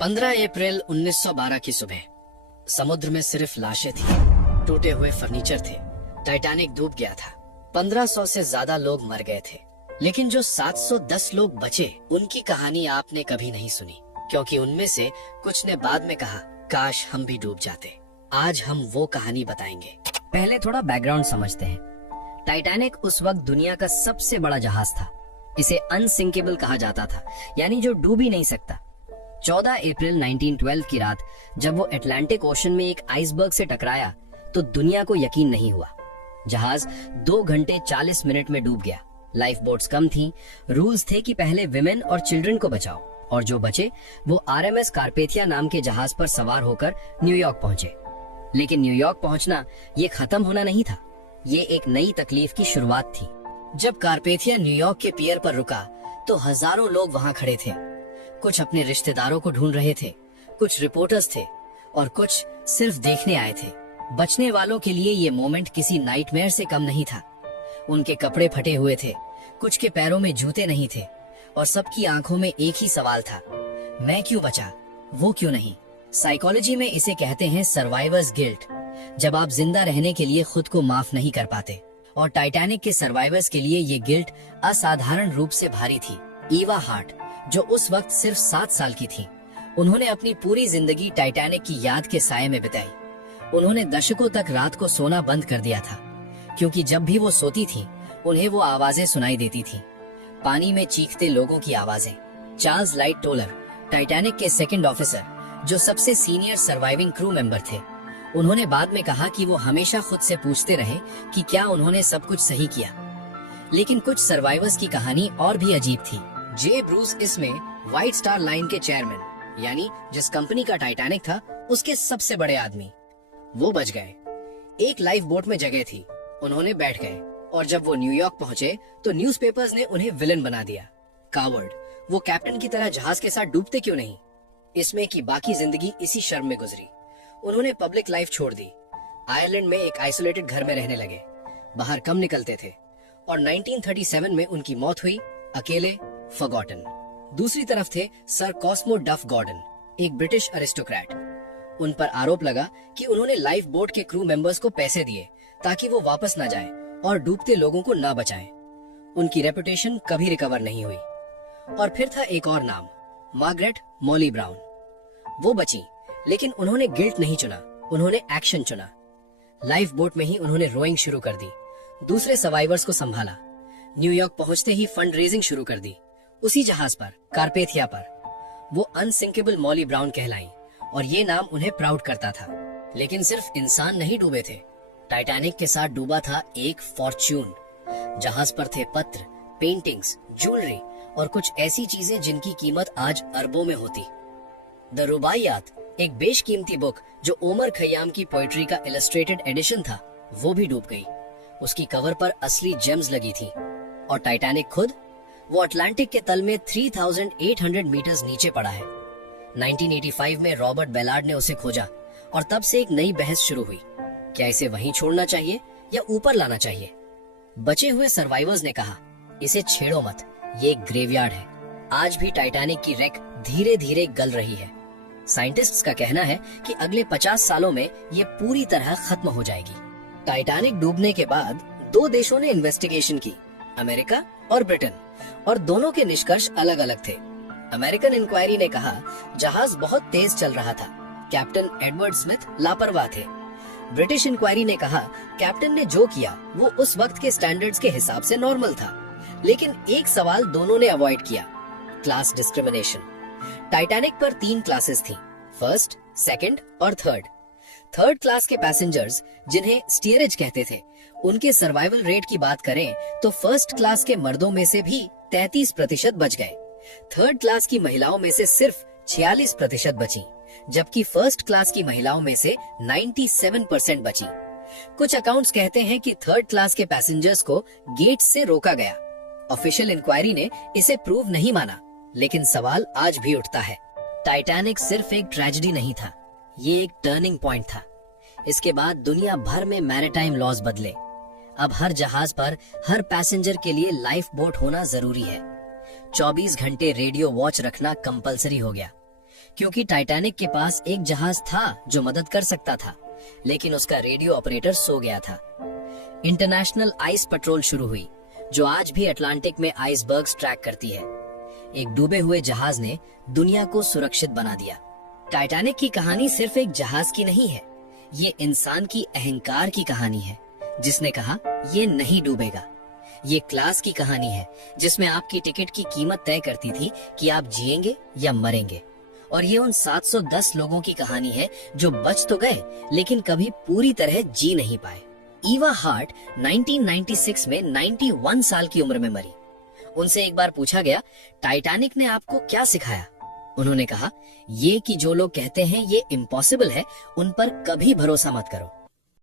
15 अप्रैल 1912 की सुबह समुद्र में सिर्फ लाशें थी, टूटे हुए फर्नीचर थे। टाइटैनिक डूब गया था। 1500 से ज्यादा लोग मर गए थे, लेकिन जो 710 लोग बचे उनकी कहानी आपने कभी नहीं सुनी, क्योंकि उनमें से कुछ ने बाद में कहा, काश हम भी डूब जाते। आज हम वो कहानी बताएंगे। पहले थोड़ा बैकग्राउंड समझते हैं। टाइटैनिक उस वक्त दुनिया का सबसे बड़ा जहाज था। इसे अनसिंकेबल कहा जाता था, यानी जो डूब ही नहीं सकता। 14 अप्रैल 1912 की रात जब वो अटलांटिक ओशन में एक आइसबर्ग से टकराया तो दुनिया को यकीन नहीं हुआ। जहाज 2 घंटे 40 मिनट में डूब गया। लाइफ बोट्स कम थीं। रूल्स थे कि पहले विमेन और चिल्ड्रन को बचाओ, और जो बचे वो आरएमएस कारपेथिया नाम के जहाज पर सवार होकर न्यूयॉर्क पहुंचे। लेकिन न्यूयॉर्क पहुंचना ये खत्म होना नहीं था, ये एक नई तकलीफ की शुरुआत थी। जब कारपेथिया न्यूयॉर्क के पियर पर रुका तो हजारों लोग वहां खड़े थे। कुछ अपने रिश्तेदारों को ढूंढ रहे थे, कुछ रिपोर्टर्स थे और कुछ सिर्फ देखने आए थे। बचने वालों के लिए ये मोमेंट किसी नाइटमेयर से कम नहीं था। उनके कपड़े फटे हुए थे, कुछ के पैरों में जूते नहीं थे और सबकी आंखों में एक ही सवाल था, मैं क्यों बचा, वो क्यों नहीं। साइकोलॉजी में इसे कहते हैं सर्वाइवर्स गिल्ट, जब आप जिंदा रहने के लिए खुद को माफ नहीं कर पाते। और टाइटैनिक के सर्वाइवर्स के लिए ये गिल्ट असाधारण रूप से भारी थी। ईवा हार्ट, जो उस वक्त सिर्फ 7 साल की थी, उन्होंने अपनी पूरी जिंदगी टाइटैनिक की याद के साये में बिताई। उन्होंने दशकों तक रात को सोना बंद कर दिया था, क्योंकि जब भी वो सोती थी उन्हें वो आवाजें सुनाई देती थी, पानी में चीखते लोगों की आवाजें। चार्ल्स लाइट टोलर, टाइटैनिक के सेकंड ऑफिसर, जो सबसे सीनियर सर्वाइविंग क्रू मेंबर थे, उन्होंने बाद में कहा कि वो हमेशा खुद से पूछते रहे कि क्या उन्होंने सब कुछ सही किया। लेकिन कुछ सर्वाइवर्स की कहानी और भी अजीब थी। जे ब्रूस इसमें व्हाइट स्टार लाइन के चेयरमैन, यानी जिस कंपनी का टाइटैनिक था उसके सबसे बड़े आदमी, वो बच गए। एक लाइफ बोट में जगह थी, उन्होंने बैठ गए, और जब वो न्यूयॉर्क पहुंचे तो न्यूज़पेपर्स ने उन्हें विलन बना दिया। कावर्ड, वो कैप्टन की तरह जहाज के साथ डूबते क्यों नहीं। इसमें की बाकी जिंदगी इसी शर्म में गुजरी। उन्होंने पब्लिक लाइफ छोड़ दी, आयरलैंड में एक आइसोलेटेड घर में रहने लगे, बाहर कम निकलते थे, और 1937 में उनकी मौत हुई, अकेले, फॉरगॉटन। दूसरी तरफ थे सर कॉस्मो डफ गॉर्डन, एक ब्रिटिश अरिस्टोक्रेट। उन पर आरोप लगा कि उन्होंने लाइफ बोट के क्रू मेंबर्स को पैसे दिए ताकि वो वापस न जाएं और डूबते लोगों को न बचाएं। उनकी रेपुटेशन कभी रिकवर नहीं हुई। और फिर था एक और नाम, मार्गरेट मॉली ब्राउन। वो बची, लेकिन उन्होंने गिल्ट नहीं चुना, उन्होंने एक्शन चुना। लाइफ बोट में ही उन्होंने रोइंग शुरू कर दी, दूसरे सर्वाइवर्स को संभाला। न्यूयॉर्क पहुंचते ही फंड रेजिंग शुरू कर दी, उसी जहाज पर, कारपेथिया पर। वो अनसिंकेबल मॉली ब्राउन कहलाई, और ये नाम उन्हें प्राउड करता था। लेकिन सिर्फ इंसान नहीं डूबे थे, टाइटैनिक के साथ डूबा था एक फॉर्च्यून। जहाज पर थे पत्र, पेंटिंग्स, ज्वेलरी और कुछ ऐसी चीजें जिनकी कीमत आज अरबों में होती। द रुबाइयात, एक बेशकीमती बुक जो ओमर खयाम की पोएट्री का इलस्ट्रेटेड एडिशन था, वो भी डूब गई। उसकी कवर पर असली जेम्स लगी थी। और टाइटैनिक खुद, वो अटलांटिक के तल में 3800 मीटर्स नीचे पड़ा है। 1985 में रॉबर्ट बेलार्ड ने उसे खोजा, और तब से एक नई बहस शुरू हुई, क्या इसे वहीं छोड़ना चाहिए या ऊपर लाना चाहिए। बचे हुए सर्वाइवर्स ने कहा, इसे छेड़ो मत, ये एक ग्रेवयार्ड है। आज भी टाइटैनिक की रेक धीरे धीरे गल रही है। साइंटिस्ट्स का कहना है कि अगले 50 सालों में ये पूरी तरह खत्म हो जाएगी। टाइटैनिक डूबने के बाद 2 देशों ने इन्वेस्टिगेशन की, अमेरिका और ब्रिटेन, और दोनों के निष्कर्ष अलग अलग थे। अमेरिकन इंक्वायरी ने कहा, जहाज बहुत तेज चल रहा था, कैप्टन एडवर्ड स्मिथ लापरवाह थे। ब्रिटिश इंक्वायरी ने कहा, कैप्टन ने जो किया वो उस वक्त के स्टैंडर्ड्स के हिसाब से नॉर्मल था। लेकिन एक सवाल दोनों ने अवॉइड किया, क्लास डिस्क्रिमिनेशन। टाइटैनिक पर 3 क्लासेस थी, फर्स्ट, सेकंड और थर्ड। थर्ड क्लास के पैसेंजर्स, जिन्हें स्टीयरेज कहते थे, उनके सर्वाइवल रेट की बात करें तो फर्स्ट क्लास के मर्दों में से भी 33% बच गए। थर्ड क्लास की महिलाओं में से सिर्फ 46% बची, जबकि फर्स्ट क्लास की महिलाओं में से 97% बची। कुछ अकाउंट्स कहते हैं कि थर्ड क्लास के पैसेंजर्स को गेट से रोका गया। ऑफिशियल इंक्वायरी ने इसे प्रूव नहीं माना, लेकिन सवाल आज भी उठता है। टाइटैनिक सिर्फ एक ट्रेजेडी नहीं था, ये एक टर्निंग पॉइंट था। इसके बाद दुनिया भर में मैरिटाइम लॉज बदले। अब हर जहाज पर हर पैसेंजर के लिए लाइफ बोट होना जरूरी है। 24 घंटे रेडियो वॉच रखना कंपलसरी हो गया, क्योंकि टाइटैनिक के पास एक जहाज था जो मदद कर सकता था, लेकिन उसका रेडियो ऑपरेटर सो गया था। इंटरनेशनल आइस पेट्रोल शुरू हुई, जो आज भी अटलांटिक में आइसबर्ग्स ट्रैक करती है। एक डूबे हुए जहाज ने दुनिया को सुरक्षित बना दिया। टाइटैनिक की कहानी सिर्फ एक जहाज की नहीं है, ये इंसान की अहंकार की कहानी है, जिसने कहा ये नहीं डूबेगा। ये क्लास की कहानी है, जिसमें आपकी टिकट की कीमत तय करती थी कि आप जिएंगे या मरेंगे। और ये उन 710 लोगों की कहानी है जो बच तो गए, लेकिन कभी पूरी तरह जी नहीं पाए। ईवा हार्ट 1996 में 91 साल की उम्र में मरी। उनसे एक बार पूछा गया, टाइटैनिक ने आपको क्या सिखाया? उन्होंने कहा, ये कि जो लोग कहते हैं ये इम्पॉसिबल है, उन पर कभी भरोसा मत करो।